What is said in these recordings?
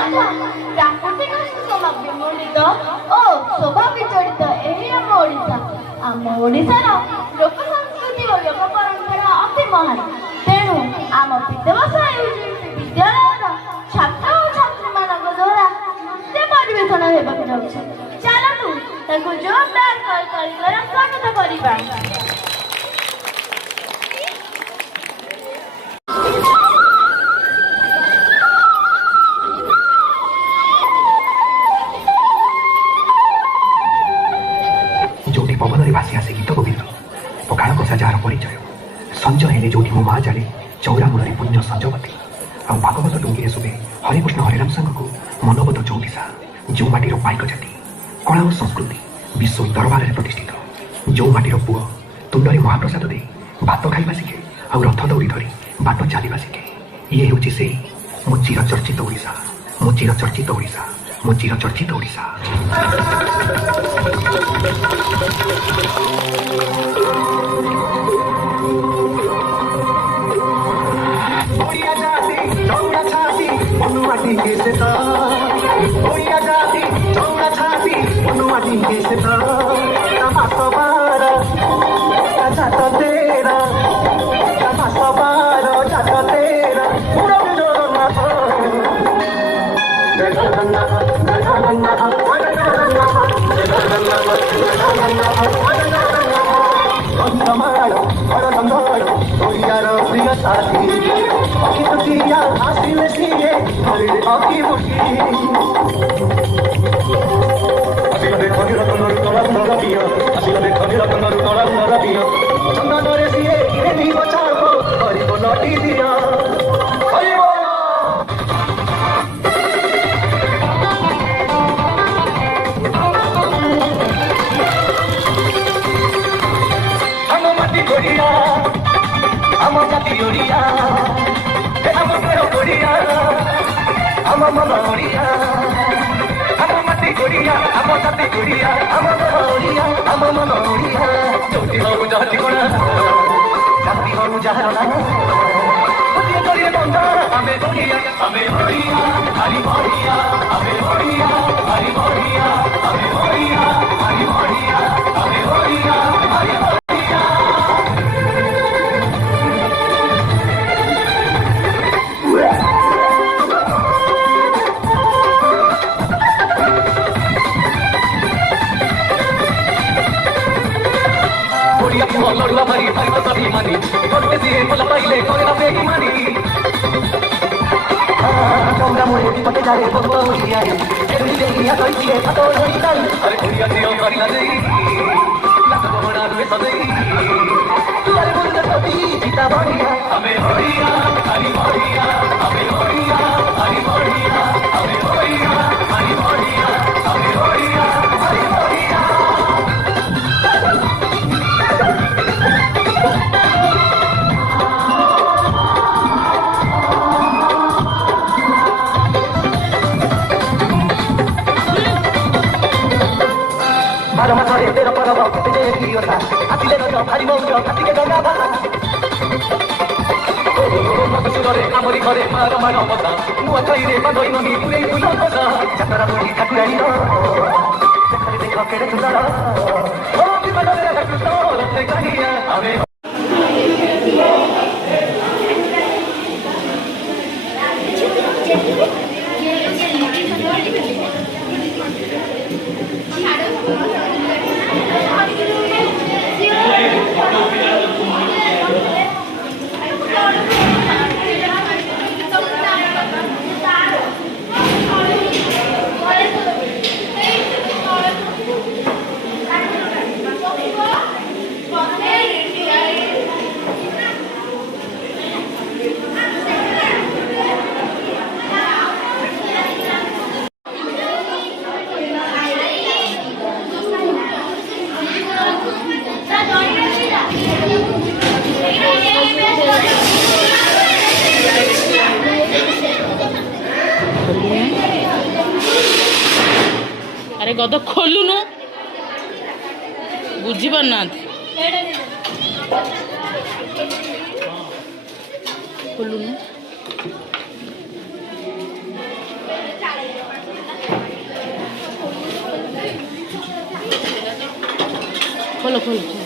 କଥା ପ୍ରାକୃତିକ ସୁଷମା ବିମୂଳିତ ଓ ଶୋଭା ବିଜଡ଼ିତ ଏହି ଆମ ଓଡ଼ିଶା। ଆମ ଓଡ଼ିଶାର ଲୋକ ସଂସ୍କୃତି ଓ ଲୋକ ପରମ୍ପରା ଅତି ମହାନ। ତେଣୁ ଆମ ବିଦ୍ୟାବସାୟ ବିଦ୍ୟାଳୟର ଛାତ୍ର ଓ ଛାତ୍ରୀମାନଙ୍କ ଦ୍ୱାରା ନୃତ୍ୟ ପରିବେଷଣ ହେବାକୁ ଯାଉଛି। ଚାଲନ୍ତୁ ତାକୁ ଜୋରଦାର କରିବାର ସ୍ୱାଗତ କରିବା। जोटी पवनरे भासी आसे गीत गोविंद पखाड़ कषा जार परिचय संज हेले जोटी मो माँ जाने चौरा मूल पुण्य संजवती आ भागवत डुंगी शुभे हरिकृष्ण हरिराम संघ को मनोबत चौदिशा जो माटीर पाइक जाति कला और संस्कृति विश्व दरबार में प्रतिष्ठित जो माटीर पुओ तुंडे महाप्रसाद दे भात खाइबा शिखे आ रथ दौड़ी धरी बाट चलवा शिखे ये हूँ से मो चिर चर्चित ओडिशा मो चिर चर्चित ओडिशा मो चिर चर्चित ओडिशा। अरे गद खोलुनु बुझीपार ना खोलुनु ଖୋଲ ଖୋଲ।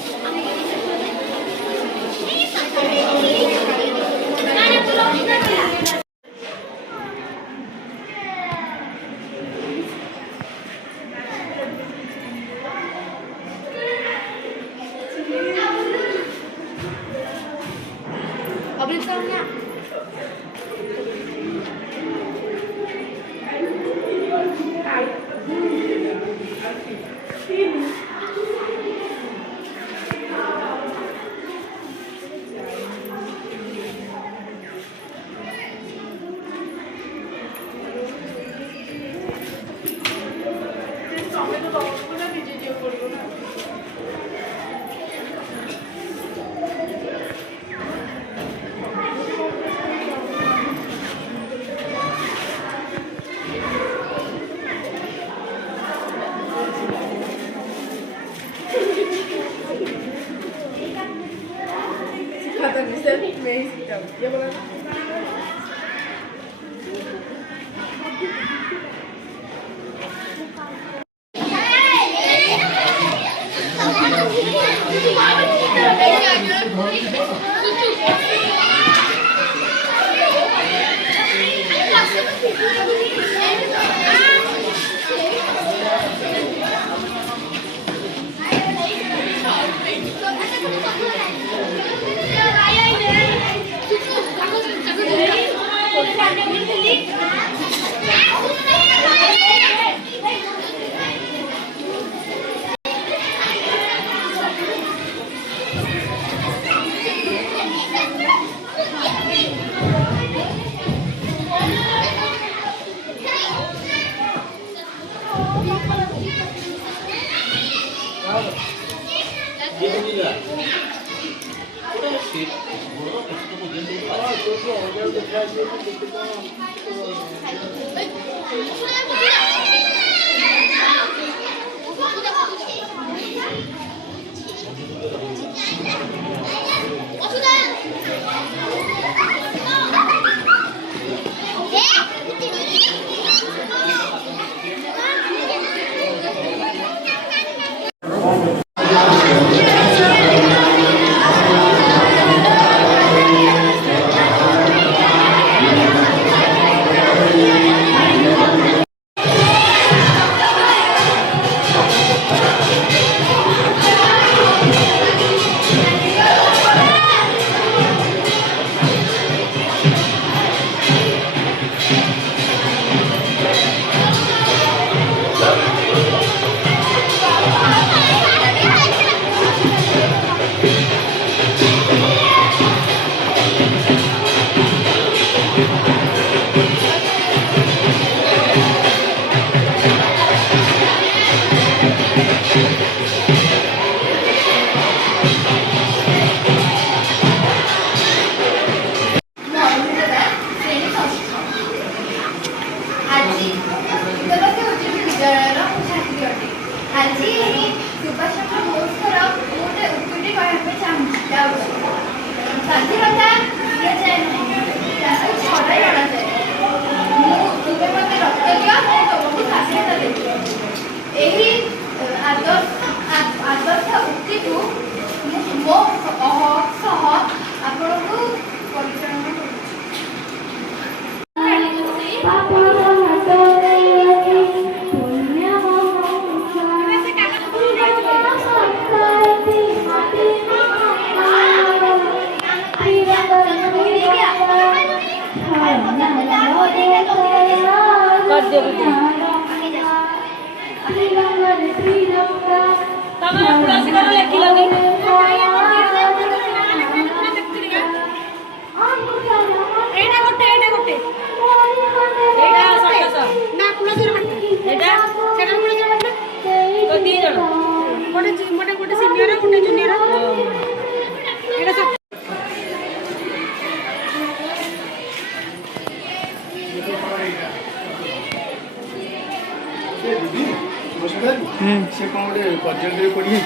से कौन गोटे पर्यटन पढ़ी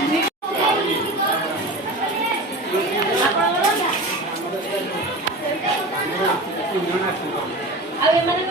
ଆଉ ଏମାନେ